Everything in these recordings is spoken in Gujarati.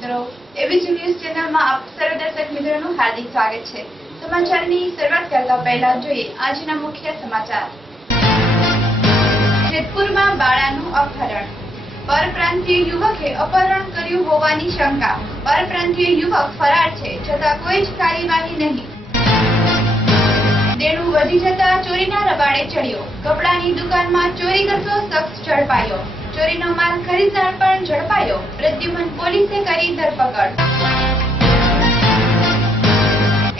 મિત્રો, એબીસી ન્યૂઝ ચેનલમાં આપ સર્વ દર્શક મિત્રોનું હાર્દિક સ્વાગત છે। સમાચારની શરૂઆત કરતા પહેલા જોઈએ આજના મુખ્ય સમાચાર। જેતપુરમાં બાળાનું અપહરણ, પરપ્રાંતીય યુવકે અપહરણ કર્યું હોવાની શંકા। પરપ્રાંતીય યુવક ફરાર છે છતાં કોઈ જ કાર્યવાહી નહીં। દેણું વધી જતા ચોરીના રબાડે ચડ્યો, કપડાની દુકાનમાં ચોરી કરતો શખ્સ ઝડપાયો। ચોરીનો માલ ખરીદનાર પણ ઝડપાયો। પ્રદ્યુમન પોલીસે કરી ધરપકડ।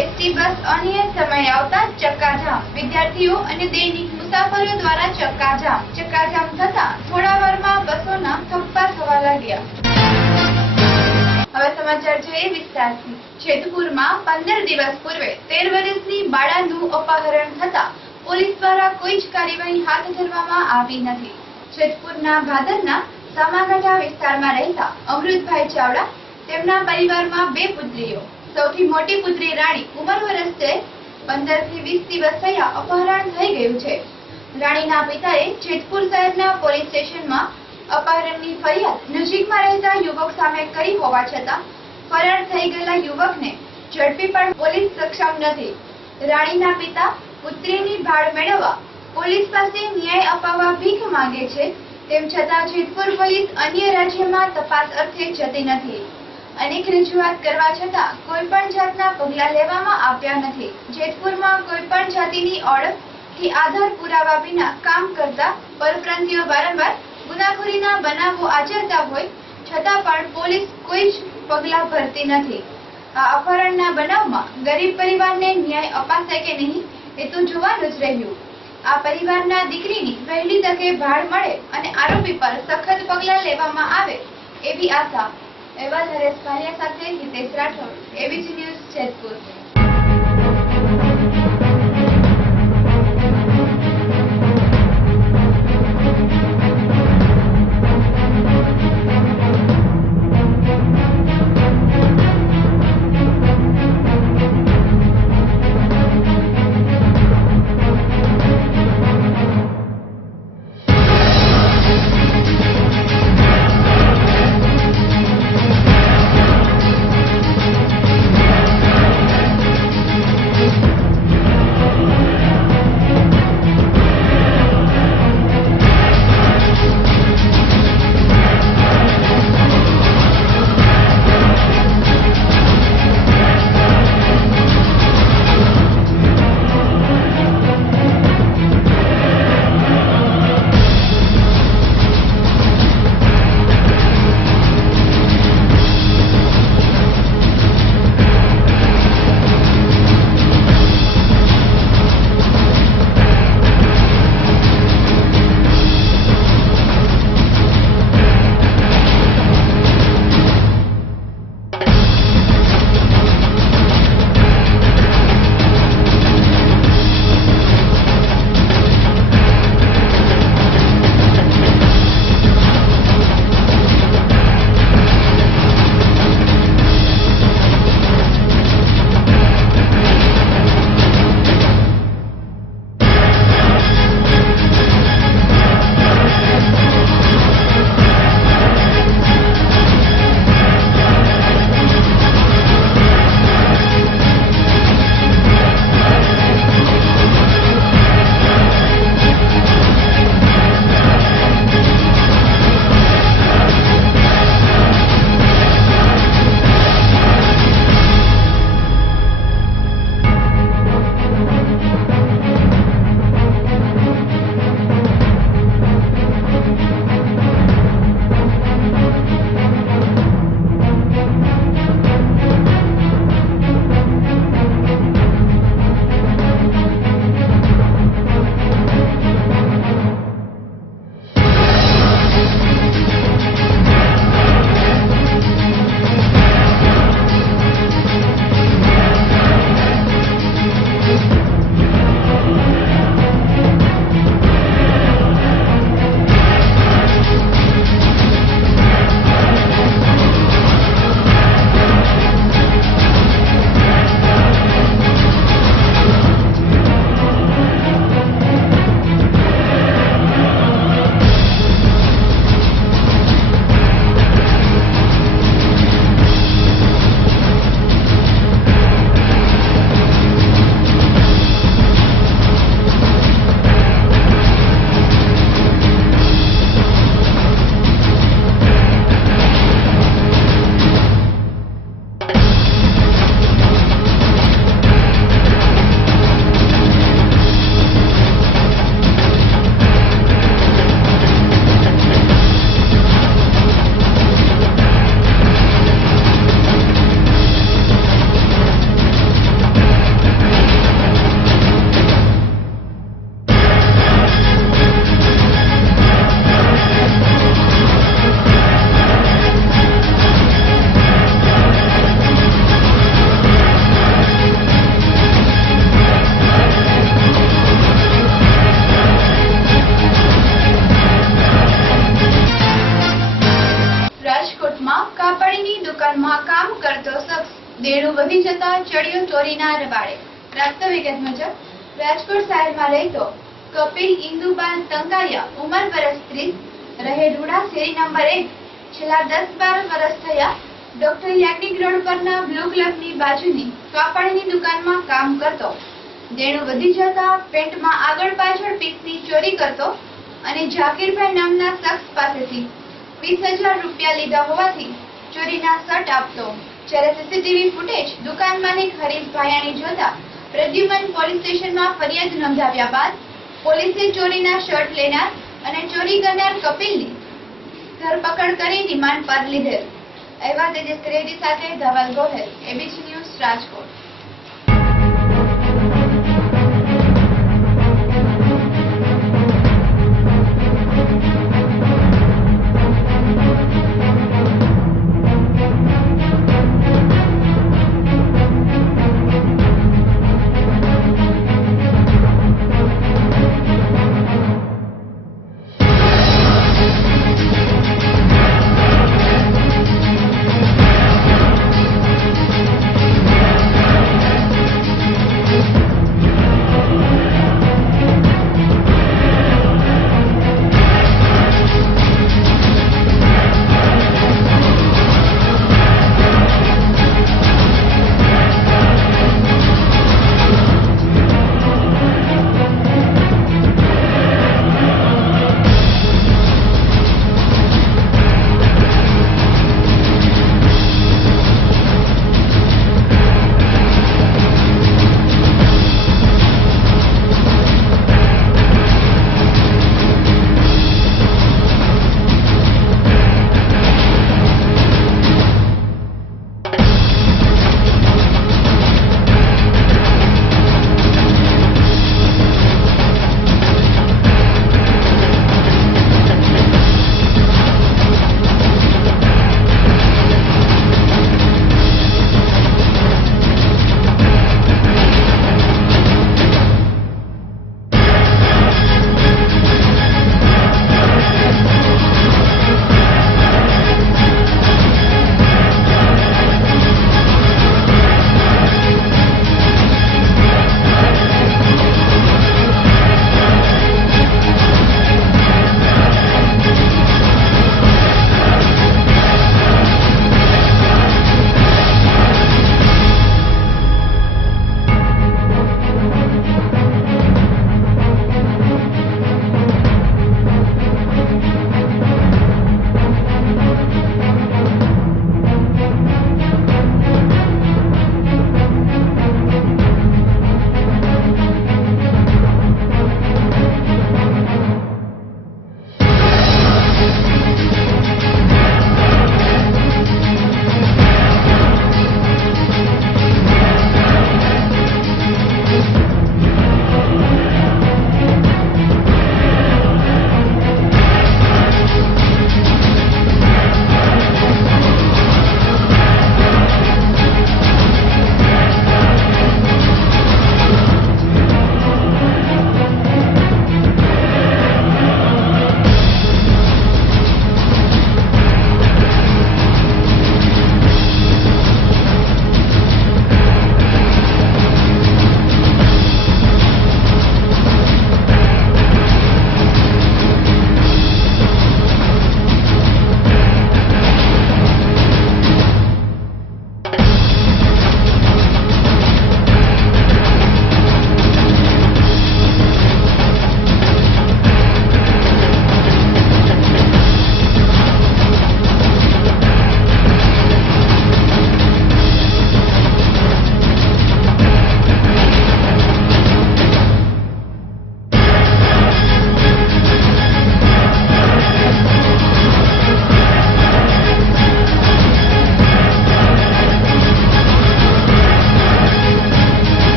એસટી બસ અનિયત સમયે આવતા ચક્કાજામ, વિદ્યાર્થીઓ અને દૈનિક મુસાફરો દ્વારા ચક્કાજામ થતા થોડા વારમાં બસોના થપ્પા થવા લાગ્યા। હવે સમાચાર જોઈએ વિસ્તારથી। જેતપુરમાં 15 દિવસ પૂર્વે 13 વર્ષની બાળાનું અપહરણ થતા પોલીસ દ્વારા કોઈ જ કાર્યવાહી હાથ ધરવામાં આવી નથી। જેતપુરના ભાદરના સામાગઢા વિસ્તારમાં રહેતા અમૃતભાઈ ચાવડા, તેમના પરિવારમાં 2 પુત્રીઓ। સૌથી મોટી પુત્રી રાણી ઉંમર વર્ષે 15 થી 20 દિવસ થયા અપહરણ થઈ ગયું છે। રાણીના પિતાએ જેતપુર શહેરના પોલીસ સ્ટેશનમાં અપહરણની ફરિયાદ નજીકમાં રહેતા યુવક સામે કરી હોવા છતાં ફરાર થઈ ગયેલા યુવકને ઝડપી પણ પોલીસ સક્ષમ નથી। રાણીના પિતા પુત્રીની ભાળ મેળવવા પોલીસ પાસે ન્યાય અપાવવા ભીખ માંગે છે, તેમ છતાં જેતપુર પોલીસ અન્ય રાજ્યમાં તપાસ અર્થે જતી નથી। અનેક રજૂઆત કરવા છતાં કોઈ પણ જાતના પગલાં લેવામાં આવ્યા નથી। જેતપુરમાં કોઈ પણ જાતિની ઓળખ કે આધાર પુરાવા વિના કામ કરતા પરપ્રાંતીયો વારંવાર ગુનાખોરીના બનાવો આચરતા હોય છતાં પણ પોલીસ કોઈ જ પગલાં ભરતી નથી। આ અપહરણના બનાવમાં ગરીબ પરિવારને ન્યાય અપાશે કે નહીં એ તો જોવાનું જ રહ્યું। આ પરિવારના દીકરીની વહેલી તકે ભાળ મળે અને આરોપી પર સખત પગલાં લેવામાં આવે એવી આશા। એવા નરેશ ભાલિયા સાથે હિતેશ રાઠોડ, એબીસી ન્યૂઝ જેતપુર। દેણું વધી જતા ચડ્યો ચોરીના રવાડે. પ્રાપ્ત વિગત મુજબ રાજકોટ શહેરમાં રહેતો કપિલ ઇન્દુબાન ટંકારિયા, ઉંમર વર્ષ 30, રહે રૂડા, શેરી નંબર 1, છેલ્લા 10-12 વર્ષ થયા ડોક્ટર યાજ્ઞિક રોડ પરના બ્લુ ક્લબની બાજુની કાપડની દુકાનમાં કામ કરતો. દેણું વધી જતા પેન્ટમાં આગળ પાછળ પીસની ચોરી કરતો અને ઝાકીરભાઈ નામના શખ્સ પાસેથી 20,000 રૂપિયા લીધા હોવાથી ચોરીના શર્ટ આપતો. જ્યારે સીસીટીવી ફૂટેજ દુકાન માલિક હરીશ ભાયાણી જોતા પ્રદ્યુમન પોલીસ સ્ટેશનમાં ફરિયાદ નોંધાવ્યા બાદ પોલીસે ચોરીના શર્ટ લેનાર અને ચોરી કરનાર કપિલની ધરપકડ કરી રિમાન્ડ પર લીધેલ. અહેવાલ તેજસ ત્રિવેદી સાથે ધવલ ગોહેલ, એબીસી ન્યૂઝ, રાજકોટ.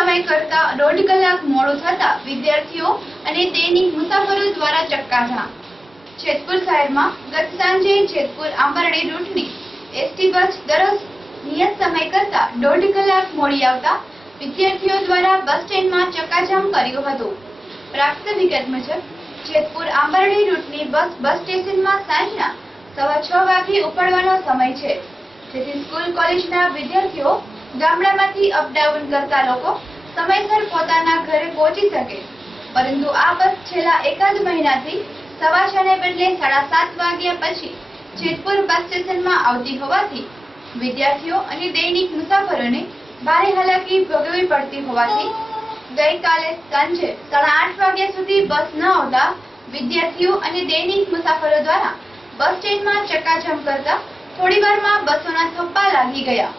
સમય કરતા 1.5 કલાક મોડું થતા વિદ્યાર્થીઓ અને દૈનિક મુસાફરો દ્વારા ચક્કાજામ. જેતપુર શહેરમાં ગત સાંજે જેતપુર આંબરડી રૂટની એસટી બસ દરરોજ નિયત સમય કરતા 1.5 કલાક મોડી આવતા વિદ્યાર્થીઓ દ્વારા બસ સ્ટેન્ડમાં ચક્કાજામ કર્યું હતું. પ્રાપ્ત વિગત મુજબ જેતપુર આંબરડી રૂટની બસ સ્ટેશનમાં સાંજના 6:15 વાગે ઉપડવાનો સમય છે, જેથી સ્કૂલ કોલેજના વિદ્યાર્થીઓ ગામડામાંથી અપડાઉન કરતા લોકો સમયસર પોતાના ઘરે પહોંચી શકે, પરંતુ આ બસ છેલ્લા એકાદ મહિનાથી 6:15 ને બદલે 7:30 વાગ્યા પછી જેતપુર બસ સ્ટેશનમાં આવતી હોવાથી વિદ્યાર્થીઓ અને દૈનિક મુસાફરોને ભારે હાલાકી ભોગવવી પડતી હોવાથી ગઈકાલે સાંજે 8:30 વાગ્યા સુધી બસ ન આવતા વિદ્યાર્થીઓ અને દૈનિક મુસાફરો દ્વારા બસ સ્ટેન્ડમાં ચક્કાજામ કરતા થોડીવારમાં બસોના થપ્પા લાગી ગયા,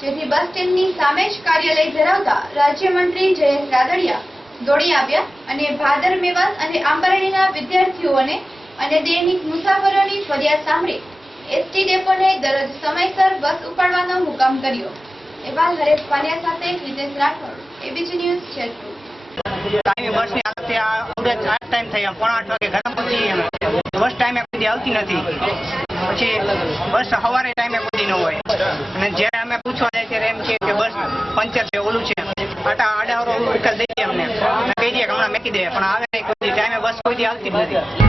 જેથી બસ સ્ટેન્ડની સામે જ કાર્યાલય ધરાવતા રાજ્યમંત્રી જયેશ રાદડિયા દોડી આવ્યા અને ભાદર મેવાત અને આંબરડીના વિદ્યાર્થીઓને અને દૈનિક મુસાફરોની ફરિયાદ સાંભળી એસટી ડેપોને દરરોજ સમયસર બસ ઉપાડવાનો હુકમ કર્યો. અહેવાલ હરેશ પાલિયા સાથે હિતેશ રાઠોડ, એબીસી ન્યૂઝ, જેતપુર. બસની ટાઈમ થઈ 7:45 વાગે ઘરે પહોંચી બસ ટાઈમે કોઈ આવતી નથી. પછી બસ સવારે ટાઈમે કોઈ ન હોય અને જ્યારે અમે પૂછવા જાય ત્યારે એમ કે બસ પંચર છે, ઓલું છે, આડાવરો ઉકેલ દઈ દે અમને, કહી દે કે હમણાં મેકી દે, પણ આવે નહીં કોઈ ટાઈમે બસ કોઈ આવતી જ નથી.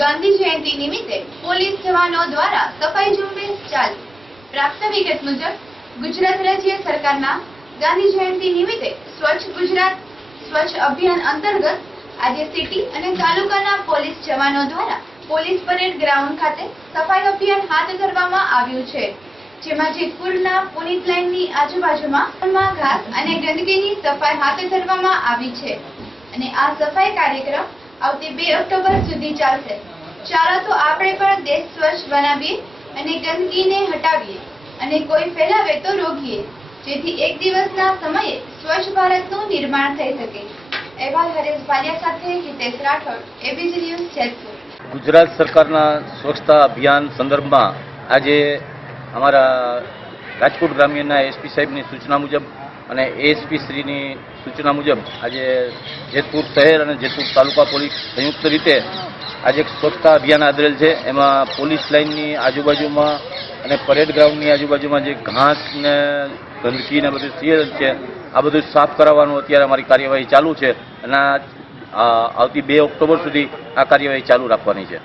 ગાંધી જયંતિ નિમિત્તે પોલીસ જવાનો દ્વારા સફાઈ ઝુંબેશ ચાલુ। પ્રાપ્ત વિગત મુજબ ગુજરાત રાજ્ય સરકારના ગાંધી જયંતિ નિમિત્તે સ્વચ્છ ગુજરાત સ્વચ્છ અભિયાન અંતર્ગત આજે સિટી અને તાલુકાના પોલીસ જવાનો દ્વારા પોલીસ પરેડ ગ્રાઉન્ડ ખાતે સફાઈ અભિયાન હાથ ધરવામાં આવ્યું છે, જેમાં જેતપુરના પુનિત લાઇનની આજુબાજુમાં ઘાસ અને ગંદકીની સફાઈ હાથ ધરવામાં આવી છે અને આ સફાઈ કાર્યક્રમ આવતી 2 ઓક્ટોબર સુધી ચાલશે। ચાલો તો આપણે પણ દેશ સ્વચ્છ બનાવીએ અને ગંદકીને હટાવીએ અને કોઈ ફેલાવે તો રોકીએ, જેથી એક દિવસના સમયે સ્વચ્છ ભારતનું નિર્માણ થઈ શકે। અહેવાલ હરેશ ભાલિયા સાથે હિતેશ રાઠોડ, એબીસી ન્યૂઝ, જેતપુર। ગુજરાત સરકારના સ્વચ્છતા અભિયાન સંદર્ભમાં આજે અમારા રાજકોટ ગ્રામ્યના એસપી સાહેબની સૂચના મુજબ અને એએસપી શ્રીની સૂચના મુજબ આજે જેતપુર શહેર અને જેતપુર તાલુકા પોલીસ સંયુક્ત રીતે આજે એક સ્વચ્છતા અભિયાન આદરેલ છે। એમાં પોલીસ લાઇનની આજુબાજુમાં અને પરેડ ગ્રાઉન્ડની આજુબાજુમાં જે ઘાસ ને ગંદકી ને બધું થયેલ છે, આ બધું સાફ કરાવવાનું અત્યારે અમારી કાર્યવાહી ચાલુ છે અને આવતી 2 ઓક્ટોબર સુધી આ કાર્યવાહી ચાલુ રાખવાની છે।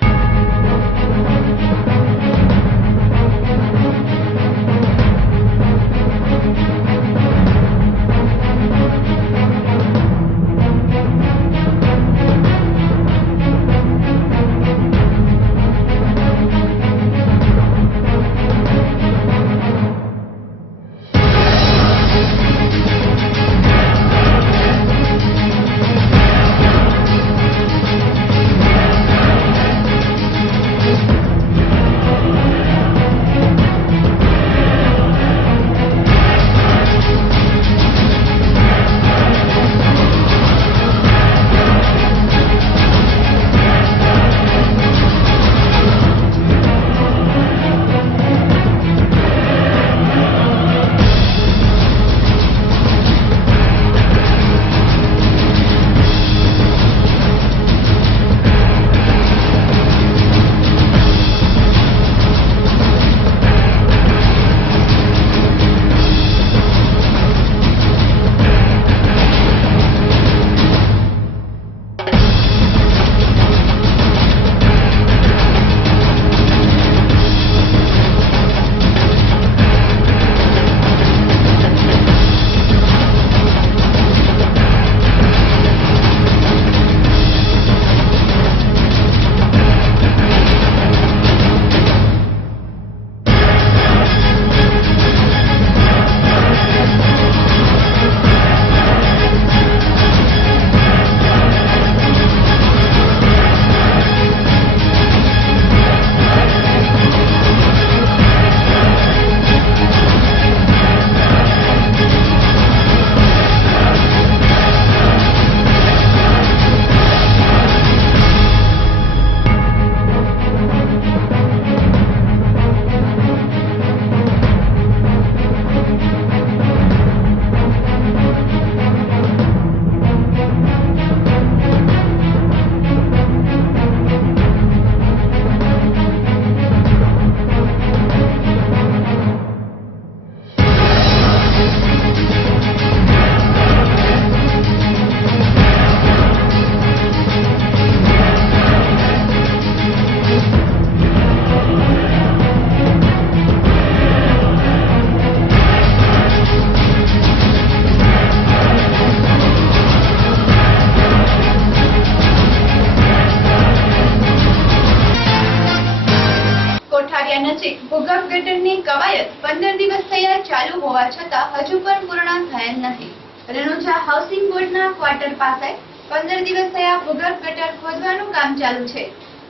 નજીક ભૂગર્ભ ગટરની કવાયત 15 દિવસ થયા ચાલુ હોવા છતાં હજુ પણ પૂર્ણ થયેલ નથી। રણુજા હાઉસિંગ બોર્ડના ક્વાર્ટર પાસે 15 દિવસ થયા ભૂગર્ભ ગટર ખોદવાનું કામ ચાલુ છે।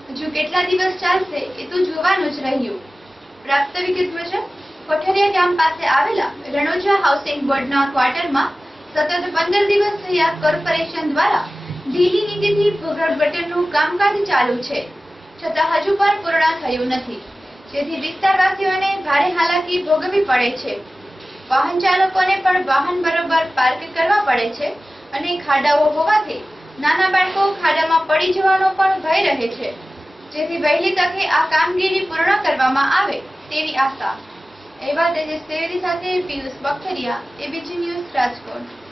હજુ કેટલા દિવસ ચાલશે એ તો જોવાનું જ રહ્યું। પ્રાપ્ત વિગત મુજબ કોઠારિયા ગામ પાસે આવેલા રણુજા હાઉસિંગ બોર્ડના ક્વાર્ટરમાં સતત 15 દિવસ થયા કોર્પોરેશન દ્વારા ઢીલી નીતિથી ભૂગર્ભ ગટરનું કામકાજ ચાલુ છે, છતાં હજુ પણ પૂર્ણ થયું નથી, જેથી વિસ્તારવાસીઓને ભારે હાલાકી ભોગવવી પડે છે। વાહન ચાલકોને પણ વાહન બરોબર પાર્ક કરવા પડે છે અને ખાડાઓ હોવાથી નાના બાળકો ખાડામાં પડી જવાનો પણ ભય રહે છે, જેથી વહેલી તકે આ કામગીરી પૂર્ણ કરવામાં આવે તેવી આશા। એવા તેજસ ત્રિવેદી સાથે પિયુષ બખતરિયા, એબીસી ન્યૂઝ, રાજકોટ।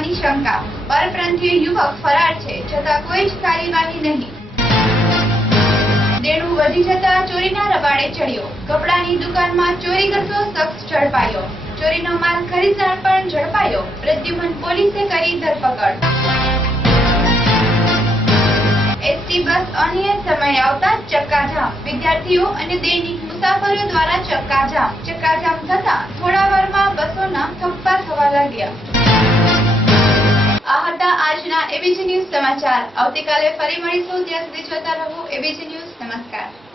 હોવાની શંકા. પરપ્રાંતીય યુવક ફરાર છે, છતાં કોઈ જ કાર્યવાહી નહીં. દેણું વધી જતા ચોરીના રબાડે ચડ્યો. કપડાની દુકાનમાં ચોરી કરતો શખ્સ ઝડપાયો. ચોરીનો માલ ખરીદનાર પણ ઝડપાયો. પ્રદ્યુમન પોલીસે કરી ધરપકડ. એસટી બસ અનિયત સમયે આવતા ચક્કાજામ. વિદ્યાર્થીઓ અને દૈનિક મુસાફરો દ્વારા ચક્કાજામ. ચક્કાજામ થતા થોડા વારમાં બસોના થપ્પા થવા લાગ્યા. આ હતા આજના એબીજી ન્યૂઝ સમાચાર. આવતીકાલે ફરી મળીશું. ત્યાં સુધી જોતા રહો એબીજી ન્યૂઝ. નમસ્કાર.